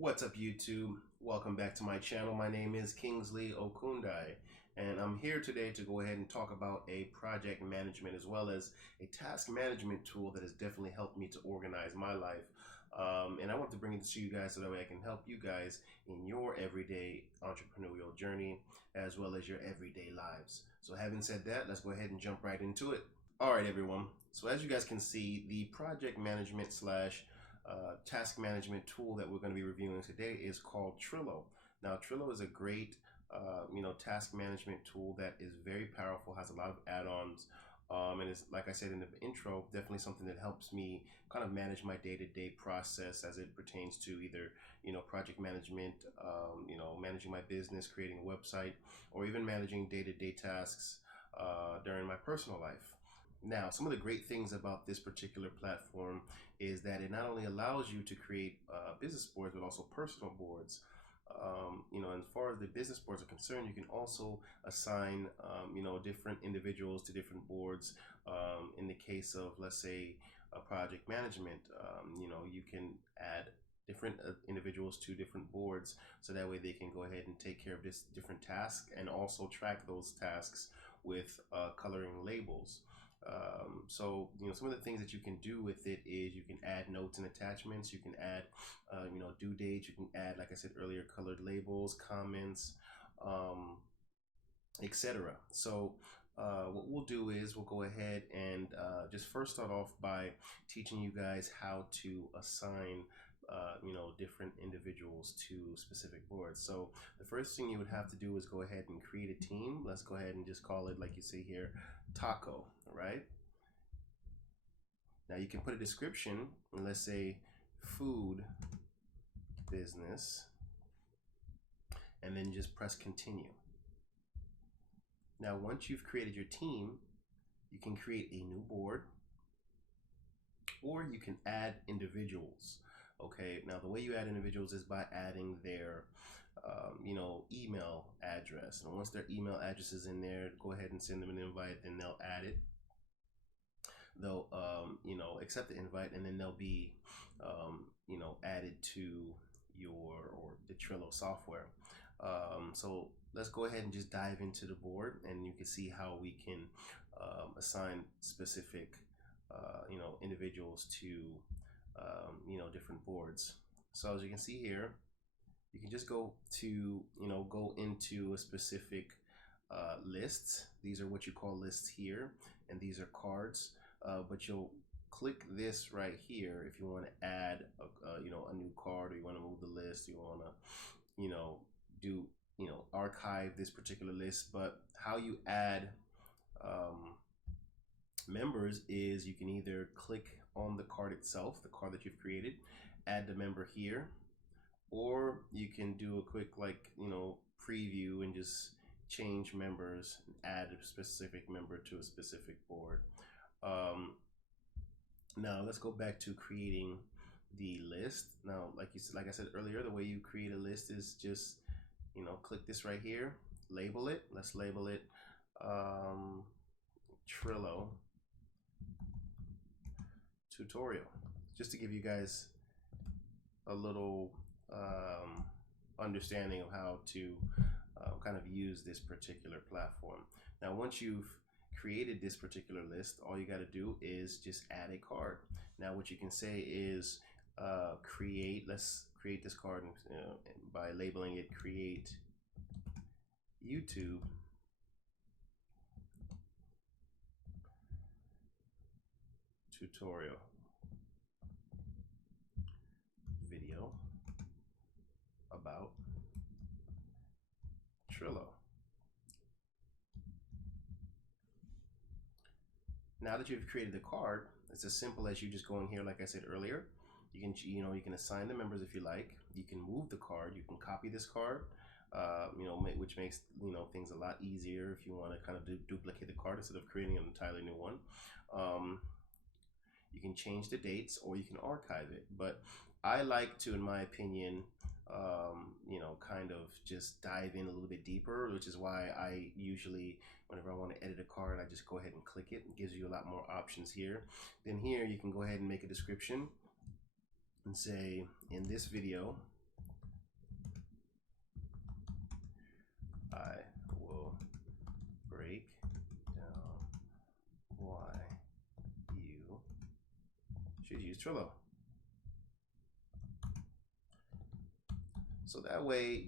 What's up, YouTube? Welcome back to my channel. My name is Kingsley Okundai, and I'm here today to go ahead and talk about a project management as well as a task management tool that has definitely helped me to organize my life. And I want to bring it to you guys so that way I can help you guys in your everyday entrepreneurial journey as well as your everyday lives. So having said that, let's go ahead and jump right into it. All right, everyone. So as you guys can see, the project management slash task management tool that we're going to be reviewing today is called Trello. Now, Trello is a great, task management tool that is very powerful, has a lot of add-ons, and is, like I said in the intro, definitely something that helps me kind of manage my day-to-day process as it pertains to either, project management, managing my business, creating a website, or even managing day-to-day tasks during my personal life. Now, some of the great things about this particular platform is that it not only allows you to create business boards, but also personal boards. As far as the business boards are concerned, you can also assign, different individuals to different boards. In the case of, let's say, project management, you can add different individuals to different boards, so that way they can go ahead and take care of this different tasks and also track those tasks with coloring labels. Some of the things that you can do with it is you can add notes and attachments. You can add, due dates. You can add, like I said earlier, colored labels, comments, etc. So what we'll do is we'll go ahead and just first start off by teaching you guys how to assign different individuals to specific boards. So the first thing you would have to do is go ahead and create a team. Let's go ahead and just call it, like you see here, Taco, right? Now you can put a description, and let's say food business, and then just press continue. Now once you've created your team, you can create a new board, or you can add individuals. Okay, now the way you add individuals is by adding their email address. And once their email address is in there, go ahead and send them an invite, then they'll add it. They'll accept the invite, and then they'll be added to the Trello software. So let's go ahead and just dive into the board, and you can see how we can assign specific individuals to different boards. So as you can see here, you can just go into a specific list. These are what you call lists here, and these are cards. But you'll click this right here if you want to add a new card, or you want to move the list, you want to archive this particular list. But how you add members is you can either click on the card itself, the card that you've created, add the member here, or you can do a quick preview and just change members and add a specific member to a specific board. Now let's go back to creating the list. Now, like I said earlier, the way you create a list is just click this right here, label it. Let's label it Trello tutorial, just to give you guys a little understanding of how to kind of use this particular platform. Now once you've created this particular list, all you got to do is just add a card. Now what you can say is let's create this card by labeling it create YouTube tutorial video about Trello. Now that you've created the card, it's as simple as you just go in here, like I said earlier. You can assign the members if you like. You can move the card. You can copy this card, which makes things a lot easier if you want to kind of duplicate the card instead of creating an entirely new one. You can change the dates, or you can archive it. But I like to, in my opinion, kind of just dive in a little bit deeper, which is why I usually, whenever I want to edit a card, I just go ahead and click it. It gives you a lot more options here. Then here you can go ahead and make a description and say, in this video, I will break down why you should use Trello. So that way,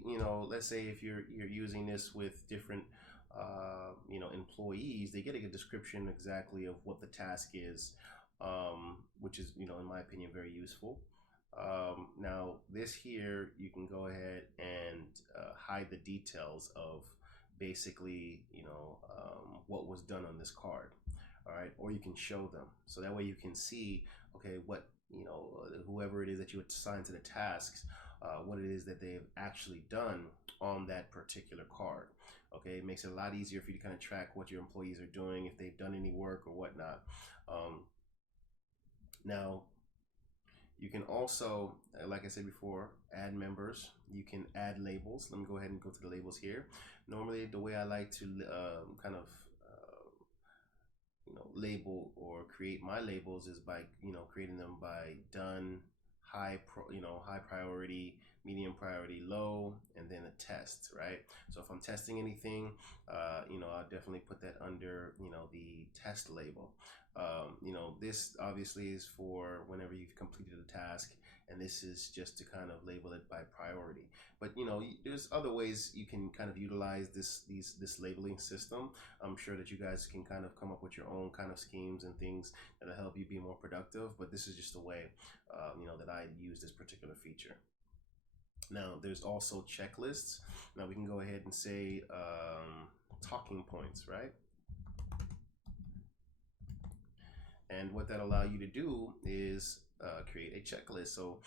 let's say if you're using this with different employees, they get a good description exactly of what the task is, which is, in my opinion, very useful. Now this here, you can go ahead and hide the details of basically, what was done on this card. All right, or you can show them, so that way you can see, okay, what, whoever it is that you assign to the tasks, what it is that they've actually done on that particular card. Okay, it makes it a lot easier for you to kind of track what your employees are doing, if they've done any work or whatnot. Now, you can also, like I said before, add members. You can add labels. Let me go ahead and go to the labels here. Normally, the way I like to kind of label or create my labels is by creating them by done, high priority, medium priority, low, and then a test, right? So if I'm testing anything, I'll definitely put that under the test label. This obviously is for whenever you've completed a task, and this is just to kind of label it by priority. But there's other ways you can kind of utilize this labeling system. I'm sure that you guys can kind of come up with your own kind of schemes and things that'll help you be more productive. But this is just a way, that I use this particular feature. Now, there's also checklists. Now we can go ahead and say talking points, right? And what that allow you to do is create a checklist. So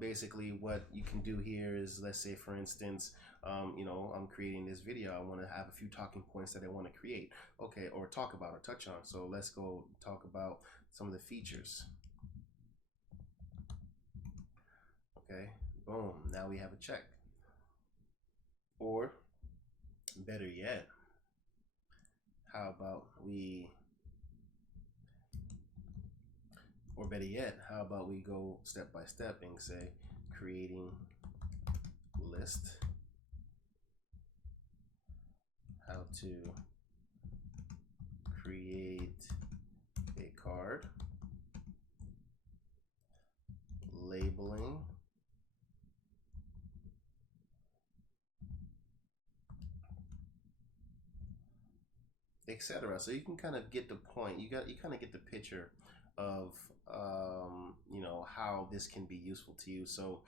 basically what you can do here is, let's say for instance, I'm creating this video. I want to have a few talking points that I want to create, okay, or talk about or touch on. So let's go talk about some of the features. Okay, boom, now we have a check. Or better yet, how about we go step by step and say creating list, how to create a card, labeling, etc. So you can kind of get the point. You kind of get the picture of how this can be useful to you. So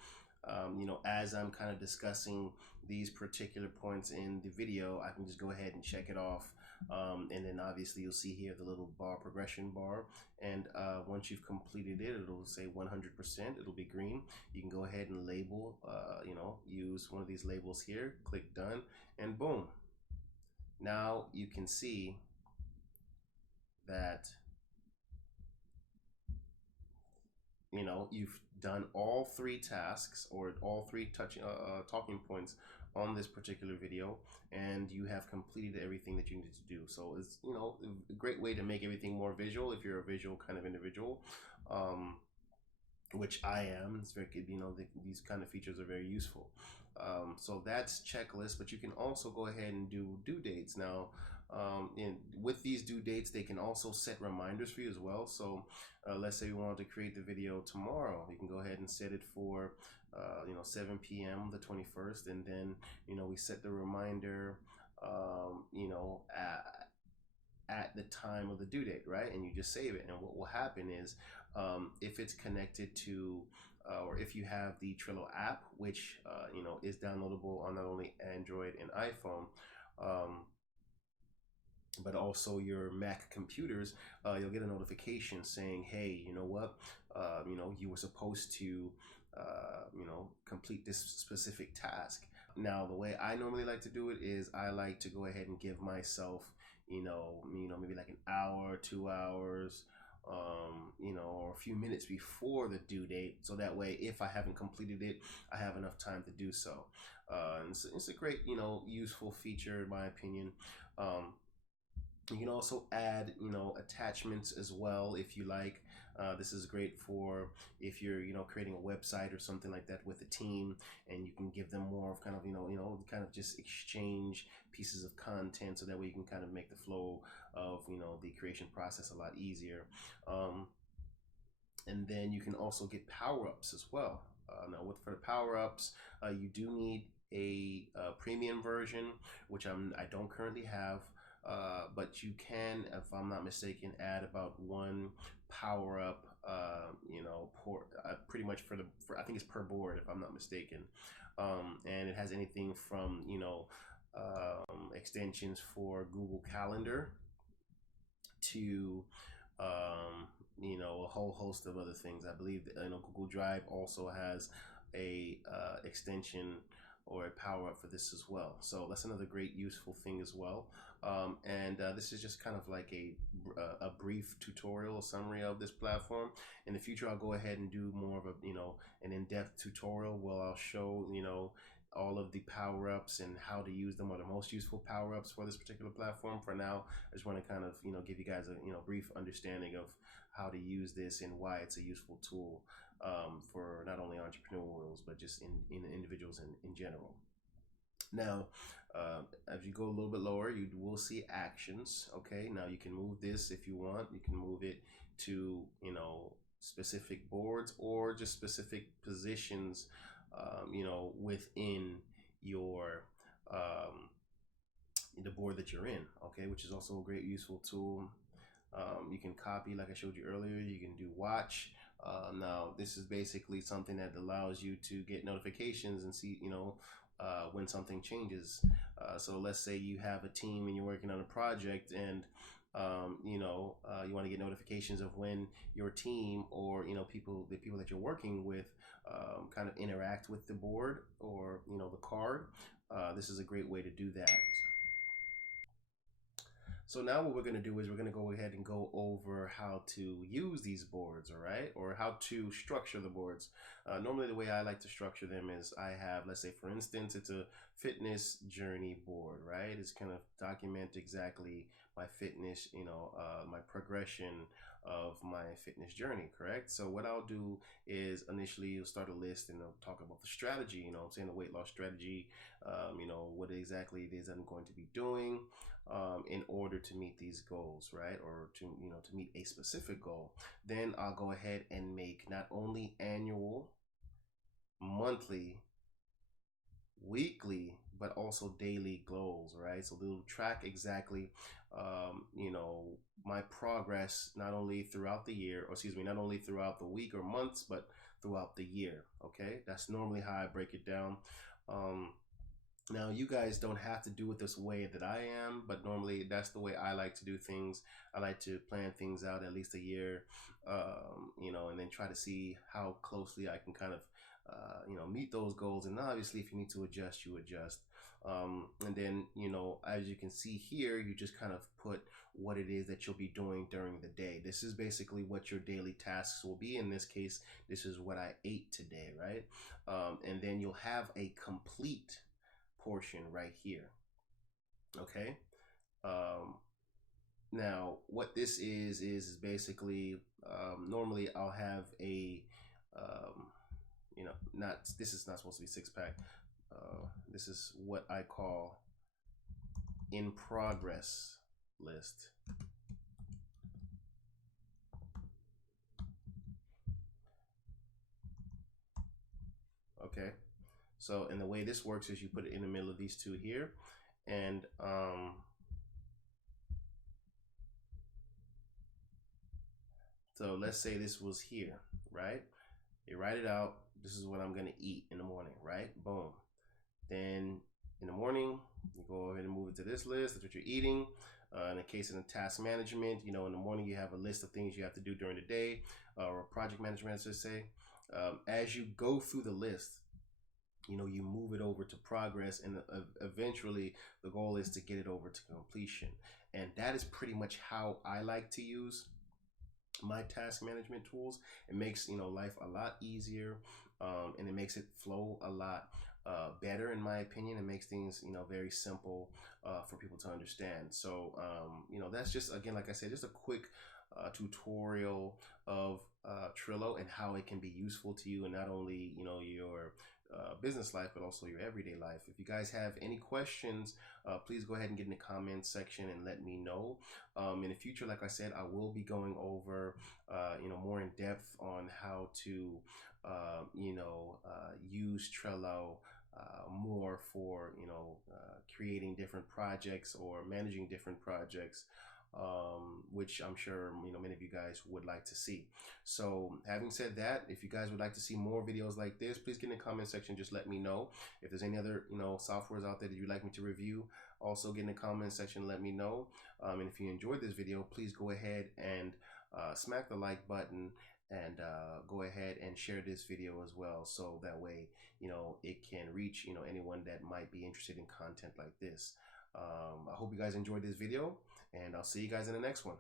as I'm kind of discussing these particular points in the video, I can just go ahead and check it off. And then obviously you'll see here the little progression bar. And once you've completed it, it'll say 100%, it'll be green. You can go ahead and label, use one of these labels here, click done, and boom. Now you can see that you've done all three tasks or all three talking points on this particular video, and you have completed everything that you needed to do. So it's a great way to make everything more visual if you're a visual kind of individual, which I am. It's very good. These kind of features are very useful. So that's checklist, but you can also go ahead and do due dates. Now, with these due dates, they can also set reminders for you as well. So let's say we wanted to create the video tomorrow. You can go ahead and set it for 7 p.m. the 21st, and then we set the reminder at the time of the due date, right? And you just save it. And what will happen is if it's connected to or if you have the Trello app, which is downloadable on not only Android and iPhone, but also your Mac computers, you'll get a notification saying, hey, you know what, you were supposed to complete this specific task. Now, the way I normally like to do it is I like to go ahead and give myself, maybe like an hour, 2 hours, or a few minutes before the due date. So that way, if I haven't completed it, I have enough time to do so. And it's a great, useful feature in my opinion. You can also add, attachments as well if you like. This is great for if you're, creating a website or something like that with a team, and you can give them more of kind of, kind of just exchange pieces of content, so that way you can kind of make the flow of, the creation process a lot easier. Um, and then you can also get power-ups as well. Now, for the power-ups, you do need a, premium version, which I don't currently have. But you can, if I'm not mistaken, add about one power up. Pretty much I think it's per board, if I'm not mistaken. And it has anything from extensions for Google Calendar to a whole host of other things. I believe Google Drive also has a extension or a power up for this as well. So that's another great useful thing as well. And this is just kind of like a brief tutorial summary of this platform. In the future, I'll go ahead and do more of a an in-depth tutorial where I'll show all of the power-ups and how to use them, or the most useful power-ups for this particular platform. For now, I just want to kind of give you guys a brief understanding of how to use this and why it's a useful tool for not only entrepreneurs but just in individuals in general. Now, as you go a little bit lower, you will see actions. Okay, now you can move this if you want. You can move it to specific boards or just specific positions within your the board that you're in. Okay, which is also a great useful tool. You can copy, like I showed you earlier. You can do watch. Now, this is basically something that allows you to get notifications and see, when something changes. So let's say you have a team and you're working on a project, and you want to get notifications of when your team or the people that you're working with kind of interact with the board or the card. This is a great way to do that. So now what we're going to do is we're going to go ahead and go over how to use these boards, all right, or how to structure the boards. Normally the way I like to structure them is I have, let's say for instance, it's a fitness journey board, right? It's kind of document exactly my fitness, my progression of my fitness journey, correct? So what I'll do is initially you'll start a list and I'll talk about the strategy, I'm saying the weight loss strategy, what exactly it is I'm going to be doing in order to meet these goals, right? Or to meet a specific goal. Then I'll go ahead and make not only annual, monthly, weekly, but also daily goals, right? So they'll track exactly, my progress, not only throughout the year, or excuse me, not only throughout the week or months, but throughout the year. Okay, that's normally how I break it down. Now, you guys don't have to do it this way that I am, but normally that's the way I like to do things. I like to plan things out at least a year, and then try to see how closely I can kind of, meet those goals. And obviously, if you need to adjust, you adjust. And then, as you can see here, you just kind of put what it is that you'll be doing during the day. This is basically what your daily tasks will be. In this case, this is what I ate today, right? And then you'll have a complete portion right here. Okay. Um, Now, what this is basically, normally I'll have a, not, this is not supposed to be six pack. This is what I call in progress list. Okay. So, and the way this works is you put it in the middle of these two here, and so let's say this was here, right? You write it out. This is what I'm going to eat in the morning, right? Boom. Then in the morning, you go ahead and move it to this list. That's what you're eating. In the case of the task management, in the morning you have a list of things you have to do during the day, or project management, as I say. As you go through the list, you move it over to progress, and eventually the goal is to get it over to completion. And that is pretty much how I like to use my task management tools. It makes life a lot easier. and it makes it flow a lot better, in my opinion. It makes things, very simple for people to understand. So that's just, again, like I said, just a quick tutorial of Trello and how it can be useful to you, and not only your business life, but also your everyday life. If you guys have any questions, please go ahead and get in the comments section and let me know. In the future, like I said, I will be going over more in depth on how to use Trello more for creating different projects or managing different projects, which I'm sure many of you guys would like to see. So having said that, if you guys would like to see more videos like this, please get in the comment section. Just let me know. If there's any other softwares out there that you'd like me to review, also get in the comment section, let me know. And if you enjoyed this video, please go ahead and smack the like button, and go ahead and share this video as well, so that way it can reach anyone that might be interested in content like this. I hope you guys enjoyed this video, and I'll see you guys in the next one.